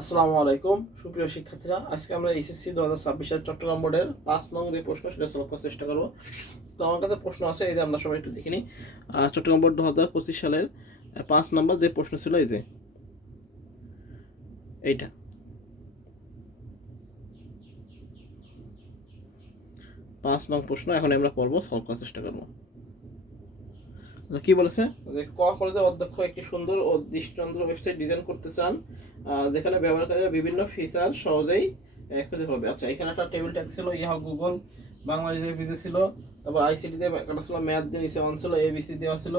আসসালামু আলাইকুম সুপ্রিয় শিক্ষার্থীরা, আজকে আমরা এইচএসসি 2026 এর চট্টগ্রাম বোর্ডের 5 নং যে প্রশ্ন সেটা সলভ করার চেষ্টা করব। তো আমার কাছে প্রশ্ন আছে, এই যে আমরা সবাই একটু দেখে নিই। চট্টগ্রাম বোর্ড 2025 সালের 5 নম্বর যে প্রশ্ন ছিল, এই যে এইটা 5 নং প্রশ্ন। এখন আমরা পড়বো, সলভ করার চেষ্টা করবো। কি বলেছে যে কলেজের অধ্যক্ষ একটি সুন্দর ও দৃষ্টান্ত ওয়েবসাইট ডিজাইন করতে চান, যেখানে ব্যবহারকারীরা বিভিন্ন ফিচার সহজেই খুঁজে পাবে। আচ্ছা, এখানে একটা টেবিল ট্যাগ ছিল, ইহা গুগল বাংলাদেশের ভিজে ছিল, তারপর আইসিটি দিয়ে একটা ছিল, ম্যাথ দিয়ে নিচে 1 ছিল, এবিসি দেওয়া ছিল,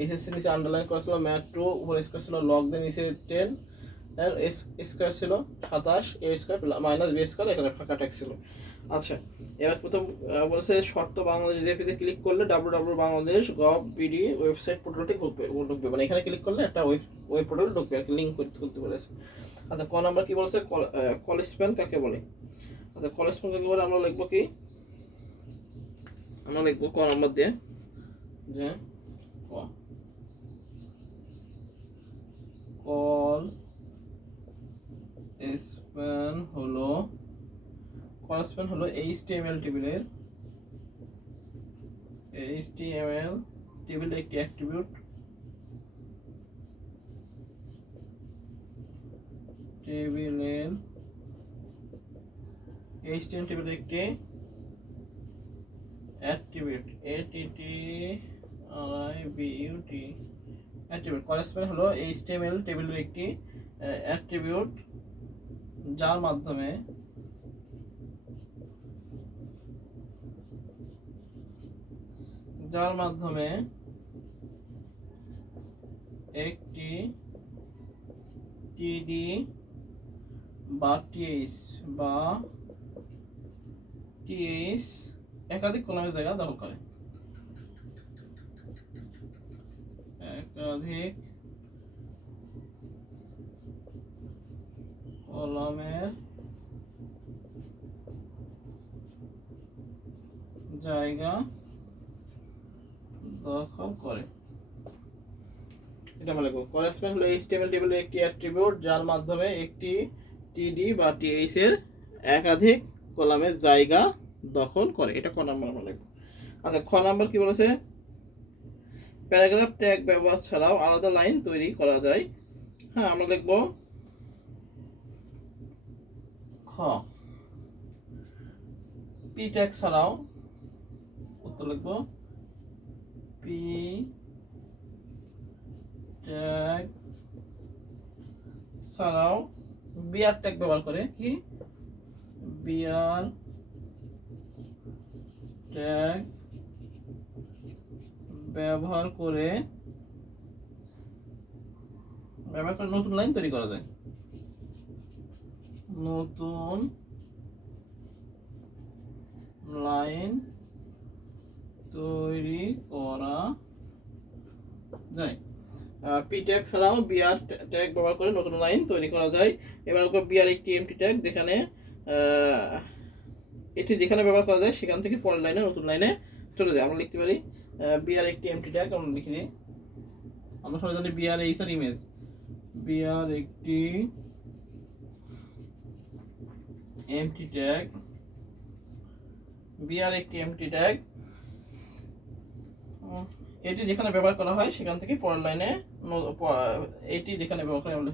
এইচএসসি নিচে আন্ডারলাইন করা ছিল, ম্যাথ 2 উপর স্কোয়ার ছিল, লগ দিয়ে নিচে 10 এর স্কোয়ার ছিল 27, এ স্কোয়ার মাইনাস বি স্কোয়ার, এখানে ফাঁকা ট্যাগ ছিল। আচ্ছা, এবার প্রথম বলেছে শর্ত বাংলাদেশ জেপিতে ক্লিক করলে www.bangladesh.gov.bd ওয়েবসাইট পোর্টালটি ঢুকবে, মানে এখানে ক্লিক করলে একটা ওয়েব পোর্টাল ঢুকবে আর কি, লিঙ্ক করতে বলেছে। আচ্ছা, ক নাম্বার কি বলেছে, কল স্প্যান কাকে বলে? আচ্ছা, কল স্প্যান কাকে বলে আমরা লিখবো কি, আমরা লিখবো ক নাম্বার দিয়ে যে কল স্প্যান হলো HTML টেবিলের একটি অ্যাট্রিবিউট, HTML টেবিলের একটি অ্যাট্রিবিউট, অ্যাট্রিবিউট। কল স্প্যান হলো HTML টেবিলের একটি অ্যাট্রিবিউট যার মাধ্যমে একটি টিডি বা টিএইচ একাধিক কলামের জায়গা দখল করে। একাধিক কলামের জায়গা দখল করে, এটা আমরা লিখব। কল স্প্যান হলো HTML টেবিলের একটি অ্যাট্রিবিউট যার মাধ্যমে একটি টিডি বা টিএইচ এর একাধিক কলামের জায়গা দখল করে, এটা ক নাম্বার আমরা লিখব। আচ্ছা, খ নাম্বার কি বলেছে, প্যারাগ্রাফ ট্যাগ ব্যবহার ছাড়াও আলাদা লাইন তৈরি করা যায়। হ্যাঁ, আমরা লিখব খ, পি ট্যাগ ছাড়াও, উত্তর লিখব পি ট্যাগ ছাড়াও বিআর ট্যাগ ব্যবহার করে, কি বিআর ট্যাগ ব্যবহার করে নতুন লাইন তৈরি করা যায়, নতুন লাইন তৈরি করা যায়। পি ট্যাগ ছাড়াও বিআর ট্যাগ ব্যবহার করে নতুন লাইন তৈরি করা যায়। এবার বিআর একটি এমটি ট্যাগ, যেখানে এটি যেখানে ব্যবহার করা যায় সেখান থেকে পরের লাইনে নতুন লাইনে চলে যায়। আমরা লিখতে পারি বিআর একটি এমটি ট্যাগ, আমরা লিখে দিই, আমরা সবাই জানি BR H R image, BR একটি এমটি ট্যাগ, এটি যেখানে ব্যবহার করা হয় সেখান থেকে পরের লাইনে এটি যেখানে ব্যবহার করা হয়,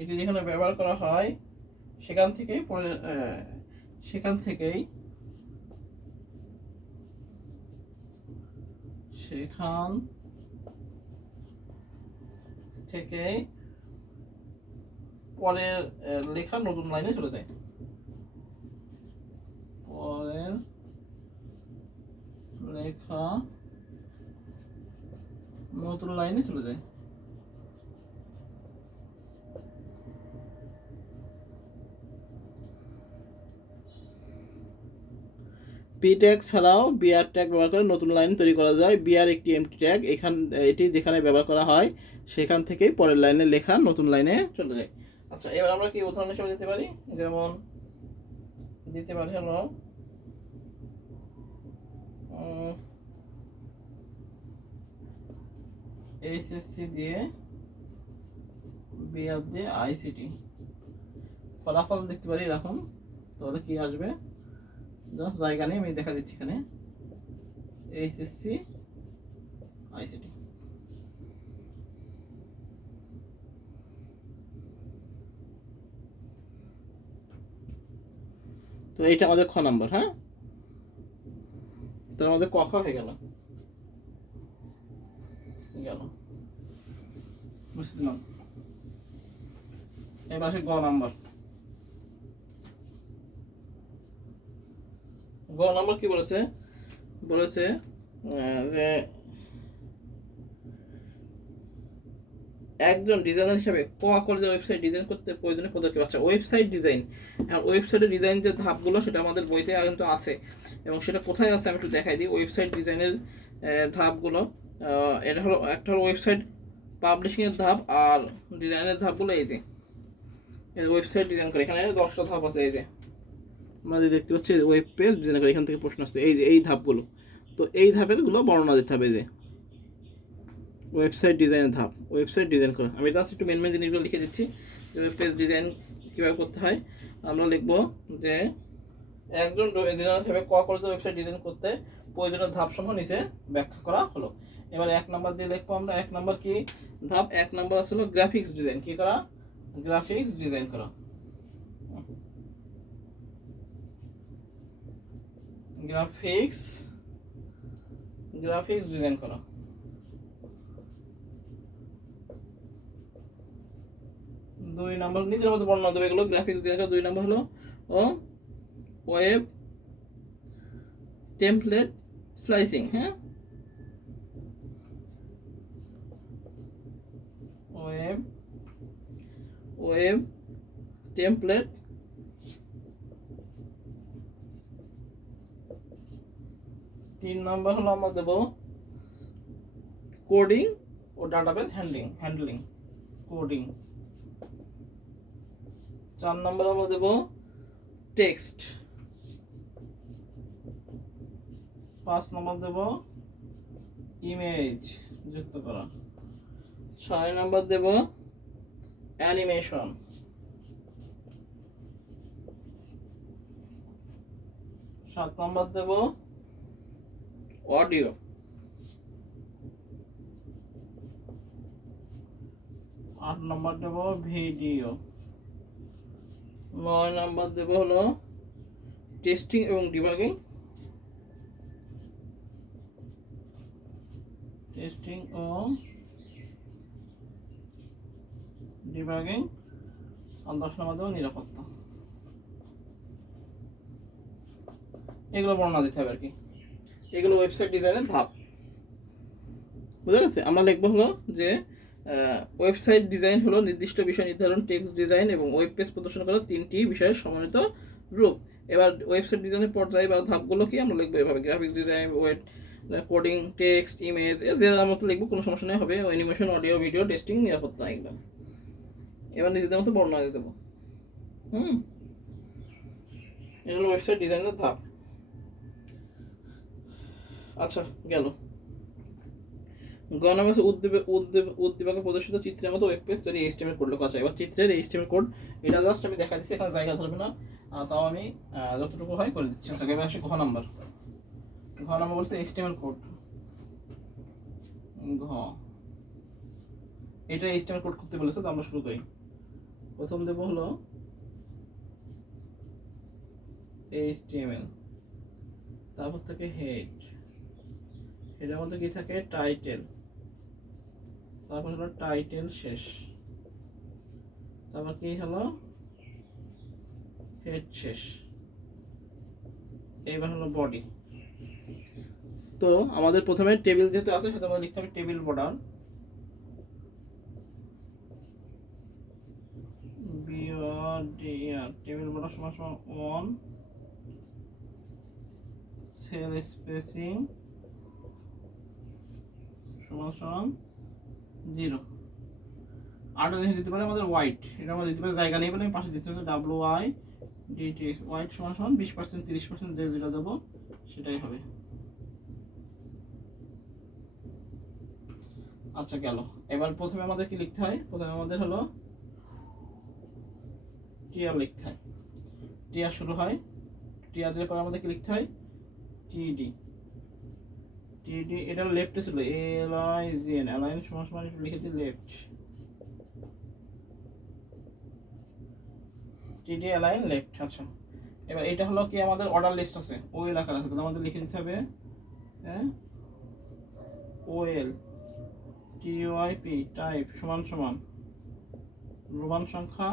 এটি যেখানে ব্যবহার করা হয় সেখান থেকেই পরের লেখা নতুন লাইনে চলে যায়, পরের লেখা নতুন লাইনে চলে যায়। পি ট্যাগ ছাড়াও বিআর ট্যাগ ব্যবহার করে নতুন লাইন তৈরি করা যায়। বিআর একটি এমটি ট্যাগ, এটি যেখানে ব্যবহার করা হয় সেখান থেকেই পরের লাইনে লেখা নতুন লাইনে চলে যায়। আচ্ছা, এবার আমরা কি উদাহরণ হিসেবে দিতে পারি, যেমন দিতে পারি হলো এইচএসসি দিয়ে বিআর দিয়ে আইসিটি। ফলাফল দেখতে পারি এরকম। তাহলে কি আসবে, জাস্ট জায়গা নেই, আমি দেখা দিচ্ছি এখানে এইচএসসি আইসিটি। তো এইটা আমাদের খ নাম্বার। হ্যাঁ, তার মধ্যে ক খ হয়ে গেল বুঝলাম। এবার আসে গ নাম্বার। গ নাম্বার কি বলেছে, বলেছে যে একজন ডিজাইনার হিসেবে কোয়া কলেজের ওয়েবসাইট ডিজাইন করতে প্রয়োজনীয় পদক্ষেপ। আচ্ছা, ওয়েবসাইট ডিজাইন, ওয়েবসাইটের ডিজাইন যে ধাপগুলো সেটা আমাদের বইতে কিন্তু আছে, এবং সেটা কোথায় আছে আমি একটু দেখাই দিই। ওয়েবসাইট ডিজাইনের ধাপগুলো, এটা হলো একটা হলো ওয়েবসাইট পাবলিশিংয়ের ধাপ, আর ডিজাইনের ধাপগুলো এই যে ওয়েবসাইট ডিজাইন করে, এখানে 10টা ধাপ আছে। এই যে আমরা যে দেখতে পাচ্ছি ওয়েব পেজ ডিজাইন করে, এখান থেকে প্রশ্ন আসছে এই যে এই ধাপগুলো। তো এই ধাপেরগুলো বর্ণনা দিতে হবে। যে ওয়েবসাইট ডিজাইনের ধাপ, ওয়েবসাইট ডিজাইন করা, আমি জাস্ট একটু মেন জিনিসগুলো লিখে দিচ্ছি যে ওয়েব পেজ ডিজাইন কীভাবে করতে হয়। আমরা লিখব যে একজন ডিজাইনার হিসেবে ক কলেজের ওয়েবসাইট ডিজাইন করতে প্রয়োজনীয় ধাপসমূহ নিচে ব্যাখ্যা করা হলো। এবার 1 নাম্বার দিয়ে লিখবো আমরা। 1 নাম্বার কি ধাপ? 1 নাম্বার আসলে গ্রাফিক্স ডিজাইন। কি করা? গ্রাফিক্স ডিজাইন করা। গ্রাফিক্স ডিজাইন করা। 2 নাম্বার নিজের মতো বর্ণনা দেবে এগুলো গ্রাফিক্স ডিজাইন করা। 2 নাম্বার হলো ওয়েব টেমপ্লেট স্লাইসিং। হ্যাঁ, ওয়েব টেমপ্লেট তিন নাম্বার হলো আমরা দেব কোডিং ও ডাটাবেস হ্যান্ডলিং কোডিং। 4 নাম্বার আমরা দেব টেক্সট। 5 নাম্বার দেব ইমেজ যুক্ত করা। 6 নাম্বার দেব অ্যানিমেশন। 7 নাম্বার দেব অডিও। 8 নাম্বার দেব ভিডিও। 9 নাম্বার দেব হলো টেস্টিং এবং ডিবাগিং। আর 10 নাম্বার দেব নিরাপত্তা। এগুলো বর্ণনা দিতে হবে আর কি। এগুলো ওয়েবসাইট ডিজাইনের ধাপ। বুঝা গেছে? আমরা লিখবো হলো যে ওয়েবসাইট ডিজাইন হলো নির্দিষ্ট বিষয় নির্ধারণ, টেক্সট ডিজাইন এবং ওয়েব পেজ প্রদর্শন করা 3টি বিষয়ের সমন্বিত রূপ। এবার ওয়েবসাইট ডিজাইনের পর্যায়ে বা ধাপগুলো কি আমরা লিখবো এভাবে: graphics design, web coding, text, image, যার মতো লিখবো, কোনো সমস্যা নেই, হবে অ্যানিমেশন, অডিও, ভিডিও, টেস্টিং, নিরাপত্তা, একদম। এবার নিজেদের মতো বর্ণনা দিয়ে দেবো। এগুলো ওয়েবসাইট ডিজাইনের ধাপ। আচ্ছা, গেল। গণমাসে উদ্দীপকে প্রদর্শিত চিত্রের মতো ওয়েব পেজ তৈরি HTML কোড লেখা আছে। এবার চিত্রের HTML কোড এটা জাস্ট আমি দেখা দিচ্ছি, এখানে জায়গা ধরবে না, তাও আমি যতটুকু হয় করে দিচ্ছি। আচ্ছা, এবার আসে ঘ নাম্বার বলতে HTML কোড। এটা HTML কোড করতে বলেছে, তো আমরা শুরু করি। প্রথম দেব হলো HTML, তারপর থেকে হেড, এটার মধ্যে কি থাকে? টাইটেল, তারপর হলো টাইটেল শেষ, তারপর কি হলো? হেড শেষ। এইবার হলো বডি। তো আমাদের প্রথমে টেবিল যেটা আছে সেটা আমরা লিখতে হবে টেবিল বর্ডার, টেবিল বর্ডার সমান সমান 1, সেল স্পেসিং সমান সমান 0। আরটা লিখে দিতে পারে আমাদের হোয়াইট, এটা আমরা দিতে পারি, জায়গা নেই বলে আমি পাশে দিতে পারি WHITE। ডিটি ওয়াইড সমান সমান 20% 30% যে যেটা দেবো সেটাই হবে। আচ্ছা গেল। এবার প্রথমে আমাদের কি লিখতে হয়? প্রথমে আমাদের হলো টিআর লিখতে হয়। টিআর শুরু হয়, টিআর এর পর আমাদের কি লিখতে হয়? টিডি। টিডি এটা লেফটে ছিল, L I G N, align সমান সমান একটু লিখে দিই লেফট, টিডি অ্যালাইন লেফট। আচ্ছা এবার এটা হলো কি আমাদের অর্ডার লিস্ট আছে, ওএল আকার আছে, তাহলে আমাদের লিখে দিতে হবে হ্যাঁ ওএল টিওআইপি টাইপ সমান সমান রোমান সংখ্যা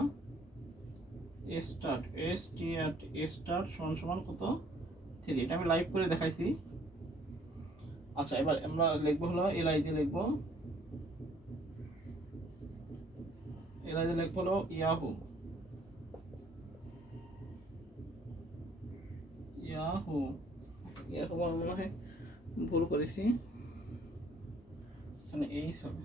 স্টার্ট স্টার্ট সমান সমান কত 3। এটা আমি লাইভ করে দেখাইছি। আচ্ছা এবার আমরা লিখবো হলো এলআই দিয়ে লিখবো, এলআই দিয়ে লিখবো হলো ইয়াহু, ইয়াহু এরকম মনে হয় ভুল করেছি, মানে এই হবে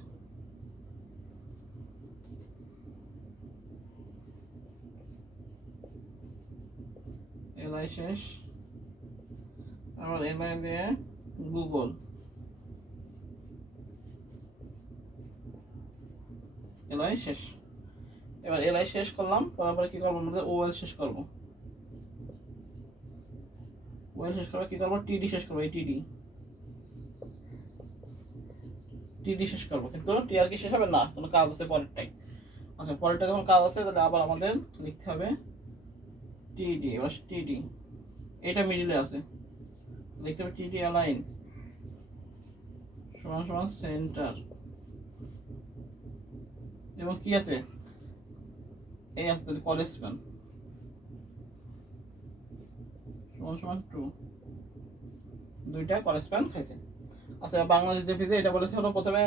এলআই শেষ, আমার এলআই দিয়ে গুগল, এলআই শেষ। এবার এলআই শেষ করলাম, তারপরে কি করবো আমরা? ওএল শেষ করবো। ওএল শেষ করবো কি করবো? টিডি শেষ করবো, এই টিডি টিডি শেষ করবো, কিন্তু টিআর কি শেষ হবে না, কোনো কাজ আছে পরেরটাই। আচ্ছা পরেরটা যখন কাজ আছে তাহলে আবার আমাদের লিখতে হবে টিডি। এবার টিডি এটা মিডিলে আছে, লিখতে হবে টিডি অ্যালাইন সমান সমান সেন্টার, এবং কি আছে এই আছে তাহলে কলেজ স্প্যান সমান সমান 2, দুইটা কলেজ স্প্যান খাইছে। আচ্ছা বাংলাদেশ যে ভিজে এটা বলেছে হলো প্রথমে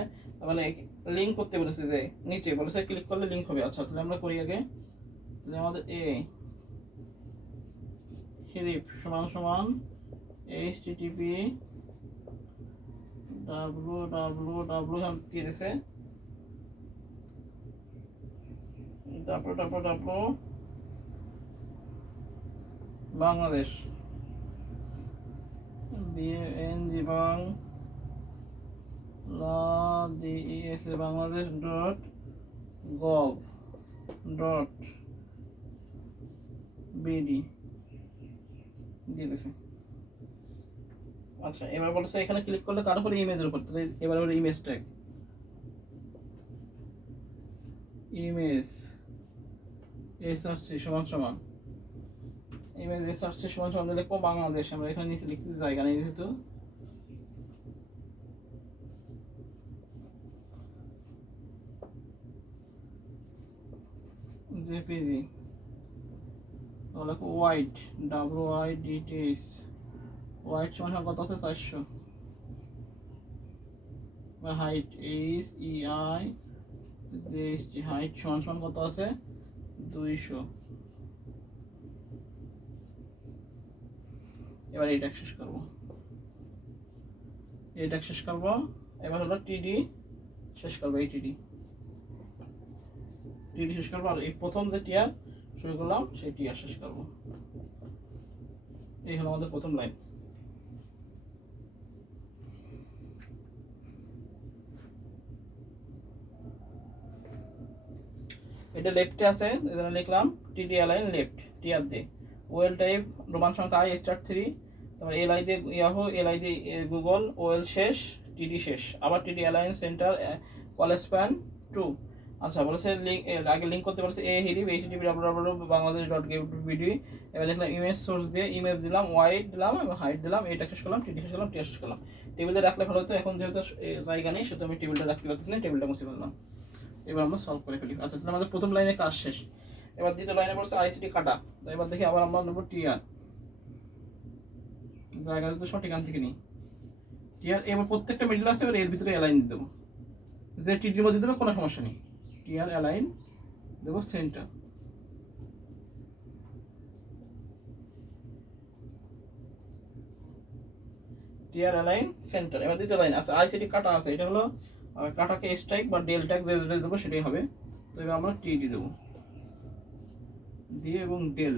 মানে লিংক করতে বলেছে, যে নিচে বলেছে ক্লিক করলে লিংক হবে। আচ্ছা তাহলে আমরা করি আগে, তাহলে আমাদের এ হিরিপ সমান সমান http www দিয়ে দিছে www Bangladesh BNG Bangladesh Bangladesh dot gov dot BD দিয়ে দিছে। আচ্ছা এবার বলছে এখানে ক্লিক করলে কার উপরে? ইমেজের উপর। তাহলে এবার হলো ইমেজ ট্যাগ, ইমেজ এসআরসি সমান সমান ইমেজ এসআরসি সমান সমান লিখবো বাংলাদেশ। আমরা এখানে নিচে লিখতে জায়গা নেই যেহেতু, জেপিজি লিখবো ওয়াইড WIDTH ওয়াইড সমান সমান কত আছে? 400। হাইট HEIGHT হাইট সমান সমান কত আছে? 200। এবার এটা শেষ করবো, এটা শেষ করবো। এবার হলো টিডি শেষ করবো, এই টিডি শেষ করবো। আর এই প্রথম যে টিআর শুরু করলাম সেই টিআর শেষ করবো। এই হলো আমাদের প্রথম লাইন। এটা লেফটে আছে, এখানে লিখলাম টিডি অ্যালাইন লেফট, টিআর দিয়ে ওএল টাইপ রোমান সংখ্যা আই স্টার্ট 3, তারপর এলআই দিয়ে ইয়াহু, এলআই দিয়ে গুগল, ওএল শেষ, টিডি শেষ, আবার টিডি অ্যালাইন সেন্টার কলেজ স্প্যান 2। আচ্ছা বলেছে লিঙ্ক, আগে লিঙ্ক করতে বলেছে এ হিরিপ http www.bangladesh.gov.bd। এবার লিখলাম ইমেজ সোর্স দিয়ে ইমেজ দিলাম, ওয়াইড দিলাম এবং হাইট দিলাম, এটা শেষ করলাম, টিডি শেষ করলাম, টিআর শেষ করলাম। টেবিলে রাখলে ভালো হতো, এখন যেহেতু জায়গা নেই সেহেতু আমি টেবিলটা রাখতে পারতেছি না, টেবিলটা মুছে ফেললাম। এবার আমরা সলভ করে ফেলি। আচ্ছা তাহলে আমাদের প্রথম লাইনে কাজ শেষ। এবার দ্বিতীয় লাইনে বলছে আইসিটি কাটা। তো এবার দেখি আবার আমরা নেব টিআর, জায়গা তো সঠিক আন থেকে নিই টিআর। এবার প্রত্যেকটা মিডল আছে, এবার এর ভিতরে অ্যালাইন দিয়ে দেবো, যে টিডির মধ্যে দেবে কোনো সমস্যা নেই। টিআর অ্যালাইন দেবো সেন্টার, টিআর অ্যালাইন সেন্টার। এবার দ্বিতীয় লাইন আছে আইসিটি কাটা আছে, এটা হলো কাটাকে স্ট্রাইক বা ডেল ট্যাগ যেটা দেবো সেটাই হবে। তো এবার আমরা টিডি দেবো দিয়ে এবং ডেল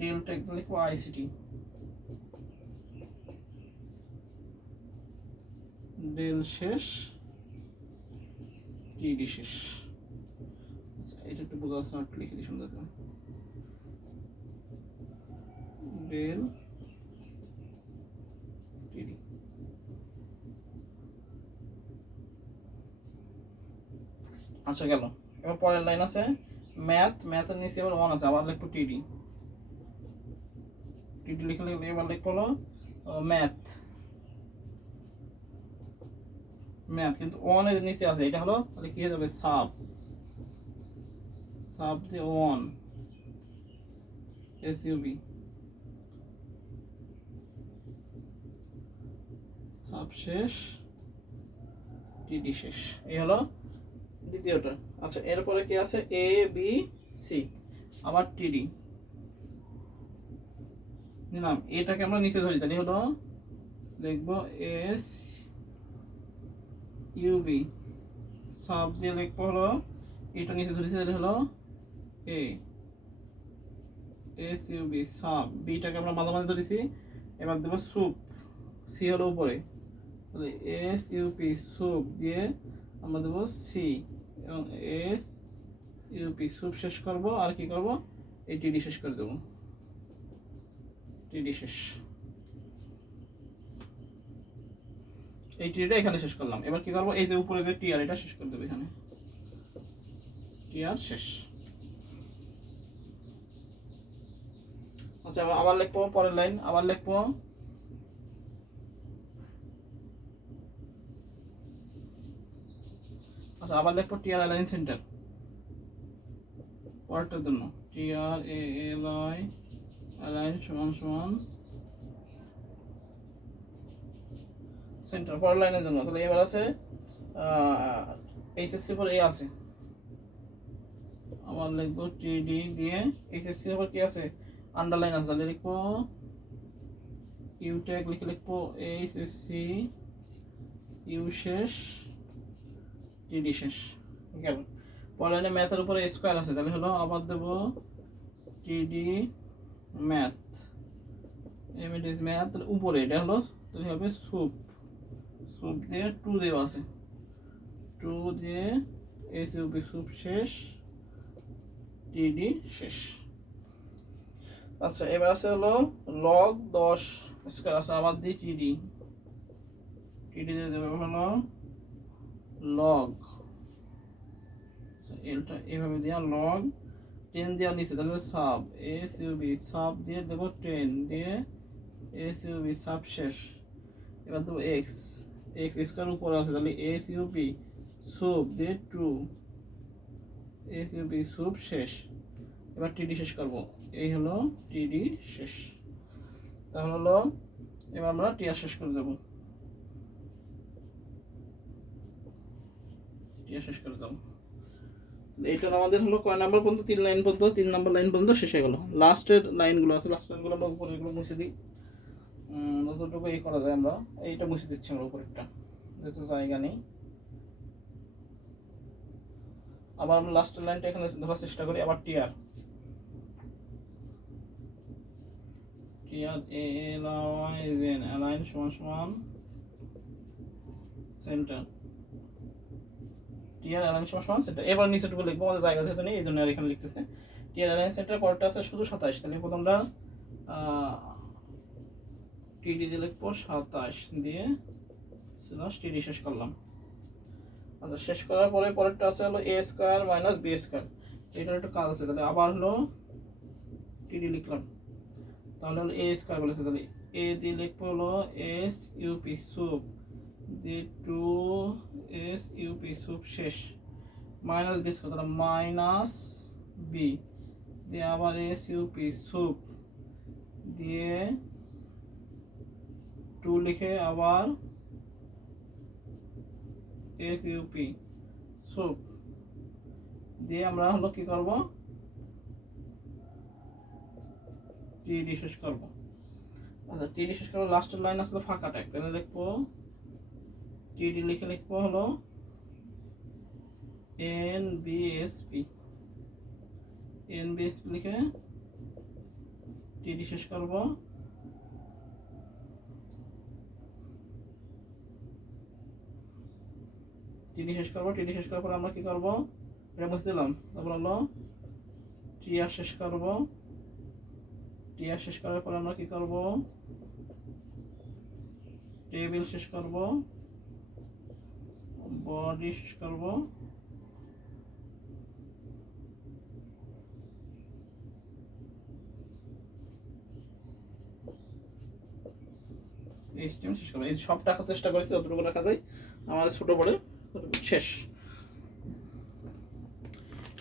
ডেল টেক লিখবো আইসিটি, ডেল শেষ টিডি শেষ। আচ্ছা এটা একটু বোঝা যাচ্ছে না, একটু লিখে দিই সুন্দর করে, ডেল টিডি। আচ্ছা গেল। এবার পরের লাইন আছে ম্যাথ, ম্যাথের নিচে এবার 1 আছে, আবার লিখবো টিডি, টিডি লিখে এবার লিখবো হলো ম্যাথ, ম্যাথ কিন্তু 1 এর নিচে আছে, এটা হলো তাহলে কি হয়ে যাবে সাব, সাব দিয়ে 1 এসইউবি, সাব শেষ টিডি শেষ। এই হলো দ্বিতীয়টা। আচ্ছা এরপরে কি আছে এ বি সি, আবার টিডি নিলাম, এটাকে আমরা নিচে ধরি, তাহলে হলো লিখবো এস ইউবি, সাব দিয়ে লিখবো হলো এটা নিচে ধরেছি, তাহলে হলো এ এস ইউবি সাব, বিটাকে আমরা মাঝামাঝি ধরেছি, এবার দেবো সুপ, সি হলো উপরে, তাহলে এস ইউপি সুপ দিয়ে আমরা দেবো সি, এবং এস ইউপি সুপ শেষ করব, আর কি করব এই টিডি শেষ করে দেবো, টিডি শেষ, এই টিডিটা এখানে শেষ করলাম। এবার কি করব এই যে উপরে যে টিআর এটা শেষ করে দেবো, এখানে টিআর শেষ। আচ্ছা আবার লিখবো পরের লাইন, আবার লিখবো আচ্ছা আবার লিখবো টিআর অ্যালাইন সেন্টার, পরেরটার জন্য TR A L I align সমান সমান সেন্টার, পরের লাইনের জন্য। তাহলে এবার আছে এইচএসসি পর এ আছে, আবার লিখবো টিডি দিয়ে এইচএসসি এর পর কি আছে আন্ডারলাইন আছে, তাহলে লিখবো ইউটেক লিখে লিখবো এইচএসসি ইউ শেষ টিডি শেষ গেল। পরের লাইনে ম্যাথের উপরে স্কয়ার আছে, তাহলে হলো আবার দেবো TD math, M it is math, তাহলে উপরে এটা হলো তাহলে হবে সুপ, সুপ দিয়ে 2 দেওয়া আছে, 2 দিয়ে এসইউপি সুপ শেষ টিডি শেষ। আচ্ছা এবার আছে হলো লগ 10 স্কয়ার আছে, আবার দিই টিডি, টিডি দিয়ে দেবো হলো লগ, এলটা এইভাবে দিয়া লগ 10 দেওয়া নিচে, তাহলে সাব এসইউবি সাব দিয়ে দেবো 10 দিয়ে এসইউবি সাব শেষ। এবার দেবো এক্স, এক্স স্কয়ার উপরে আছে, তাহলে এসইউবি সুপ দিয়ে 2 এসইউবি সুপ শেষ। এবার টিডি শেষ করব, এই হলো টিডি শেষ। তাহলে হলো এবার আমরা টিআর শেষ করে দেব, টিআর শেষ করে দেব। এইটা আমাদের হলো কয় নাম্বার পর্যন্ত 3 লাইন পর্যন্ত, 3 নাম্বার লাইন পর্যন্ত শেষ হয়ে গেল। লাস্টের লাইনগুলো আছে, লাস্ট লাইনগুলো আমরা উপরে এগুলো মুছে দিই, যতটুকু এই করা যায় আমরা এইটা মুছে দিচ্ছি আমরা উপরেরটা, যেহেতু জায়গা নেই। আবার আমরা লাস্টের লাইনটা এখানে ধরার চেষ্টা করি, আবার TR, TR A L I জেন অ্যালাইন সমান সমান সেন্টার, টিআর অ্যালাইন সমান সমান সেন্টার। এবার নিচেটুকু লিখবো, আমাদের জায়গা যেহেতু নেই এই জন্য আর এখানে লিখতেছে টিআর অ্যালাইন সেন্টার, পরেরটা আছে শুধু 27, তাহলে প্রথমটা টিডি দিয়ে লিখবো 27 দিয়ে স্ল্যাশ টিডি শেষ করলাম। আচ্ছা শেষ করার পরে পরেরটা আছে হলো এ স্কয়ার মাইনাস বি স্কয়ার, এটার একটা কাজ আছে, তাহলে আবার হলো টিডি লিখলাম, তাহলে হলো এ স্কয়ার বলেছে, তাহলে এ দিয়ে লিখবো হলো এস ইউপি সুপ দিয়ে 2 এস ইউপি সুপ শেষ, মাইনাস বি স্কয়ার, তাহলে মাইনাস বি দিয়ে আবার এস ইউপি সুপ দিয়ে 2 লিখে আবার এস ইউপি সুপ দিয়ে আমরা হলো কি করব টিডি শেষ করব। আচ্ছা টিডি শেষ করব, লাস্টের লাইন আসলে ফাঁকা ট্যাগ, তাহলে লিখবো টিডি লিখে লিখবো হলো এনবিএসপি, এনবিএসপি লিখে টিডি শেষ করব, টিডি শেষ করব, টিডি শেষ করার পর আমরা কি করব, এটা মুছে দিলাম। তারপর হলো টিআর শেষ করব, টিআর শেষ করার পর আমরা কি করব, টেবিল শেষ করব, বডি শেষ করব, HTML শেষ করব। এই সব রাখার চেষ্টা করেছি যতটুকু রাখা যায়, আমাদের ছোট বড় শেষ।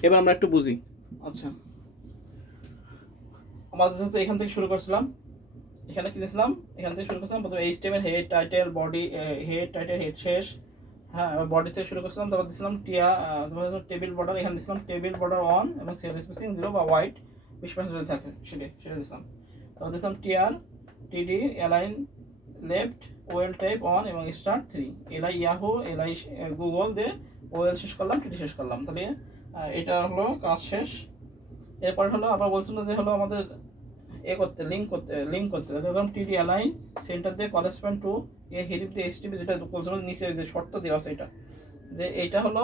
এবার আমরা একটু বুঝি। আচ্ছা, আমাদের যেহেতু এখান থেকে শুরু করছিলাম, এখানে কি দিয়েছিলাম, এখান থেকে শুরু করছিলাম প্রথমে HTML head title body, head title head শেষ, হ্যাঁ বডি থেকে শুরু করছিলাম। তারপর দিয়েছিলাম টেবিল বর্ডার, এখানে দিয়েছিলাম টেবিল বর্ডার অন এবং সেল স্পেসিং 0 বা হোয়াইট 20% যদি থাকে সেটা দিয়েছিলাম। তারপর দিয়েছিলাম TR TD align left UL type on এবং start 3, LI Yahoo LI Google দিয়ে ওয়েল শেষ করলাম, টিডি শেষ করলাম। তাহলে এটা হলো কাজ শেষ। এরপর হলো আবার বলছিলাম যে হলো আমাদের লিঙ্ক করতে যেরকম টিডি অ্যালাইন সেন্টার দিয়ে করেসপন্ড টু হিরিপ দিয়ে HTTP, যেটা বলছিল নিচে যে শর্ত দেওয়া আছে এটা, যে এইটা হলো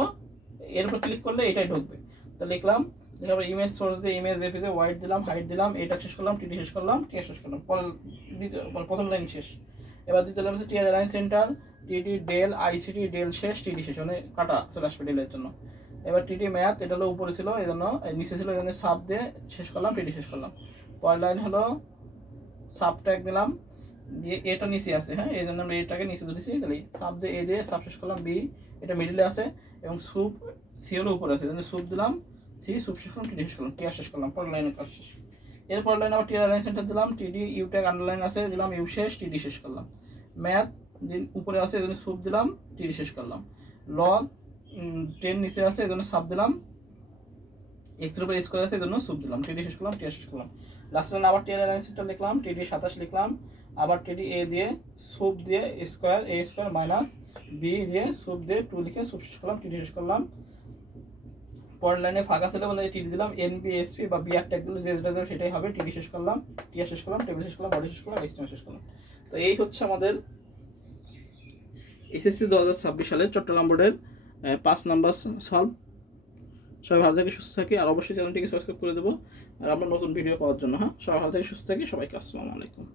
এর উপর ক্লিক করলে এটাই ঢুকবে। তো লিখলাম যে আবার ইমেজ সোর্স দিয়ে ইমেজ এপিতে হোয়াইট দিলাম, হাইট দিলাম, এটা শেষ করলাম, টিডি শেষ করলাম, টিআর শেষ করলাম। প্রথম লাইন শেষ। এবার দ্বিতীয় লাইন হচ্ছে টিআর অ্যালাইন সেন্টার টিডি ডেল আইসিটি ডেল শেষ, টিডি শেষ, মানে কাটা চলে আসবে ডেলের জন্য। এবার টিডি ম্যাথ, এটা হলো উপরে ছিল এই জন্য, নিচে ছিল এই জন্য সাব দিয়ে শেষ করলাম, টিডি শেষ করলাম। পরের লাইন হলো সাব ট্যাগ দিলাম, দিয়ে এটা নিচে আছে, হ্যাঁ এই জন্য আমরা এটাকে নিচে ধরেছি, তাহলে সাব দিয়ে এ দিয়ে সাব শেষ করলাম, বি এটা মিডিলে আছে এবং সুপ সি হলো উপরে আছে, এই জন্য সুপ দিলাম, সি সুপ শেষ করলাম, টিডি শেষ করলাম, টিআর শেষ করলাম। পরের লাইনের কাজ শেষ। এরপর লাইন আবার টিআর লাইন সেন্টার দিলাম, টিডি ইউ ট্যাগ আন্ডারলাইন আছে দিলাম, ইউ শেষ, টিডি শেষ করলাম। ম্যাথ উপরে আছে এই জন্য সুপ দিলাম, টিডি শেষ করলাম। লগ 10 নিচে আছে এই জন্য সাব দিলাম, এক্সের উপরে স্কোয়ার আছে এই জন্য সুপ দিলাম, টিডি শেষ করলাম, টিআর শেষ করলাম। লাস্ট লাইন আবার টিআর লাইন সেন্টার লিখলাম, টিডি 27 লিখলাম, আবার টিডি এ দিয়ে সুপ দিয়ে স্কোয়ার এ স্কোয়ার মাইনাস বি দিয়ে সুপ দিয়ে 2 লিখে সুপ শেষ করলাম, টিডি শেষ করলাম। পরের লাইনে ফাঁকা ছিল বলে টিডি দিলাম, এনবিএসপি বা বিআর ট্যাগ দিলে যে যেটা দেবে সেটাই হবে, টিডি শেষ করলাম, টিআর শেষ করলাম, টেবিল শেষ করলাম, বডি শেষ করলাম, HTML শেষ করলাম। তো এই হচ্ছে আমাদের এসএসসি 2026 সালের চট্টগ্রাম বোর্ডের 5 নাম্বার সলভ। সবাই ভালো থেকে সুস্থ থাকি, আর অবশ্যই চ্যানেলটিকে সাবস্ক্রাইব করে দেবো আর আমরা নতুন ভিডিও পাওয়ার জন্য। হ্যাঁ, সবাই ভালো থেকে সুস্থ থাকি, সবাইকে আসসালামু আলাইকুম।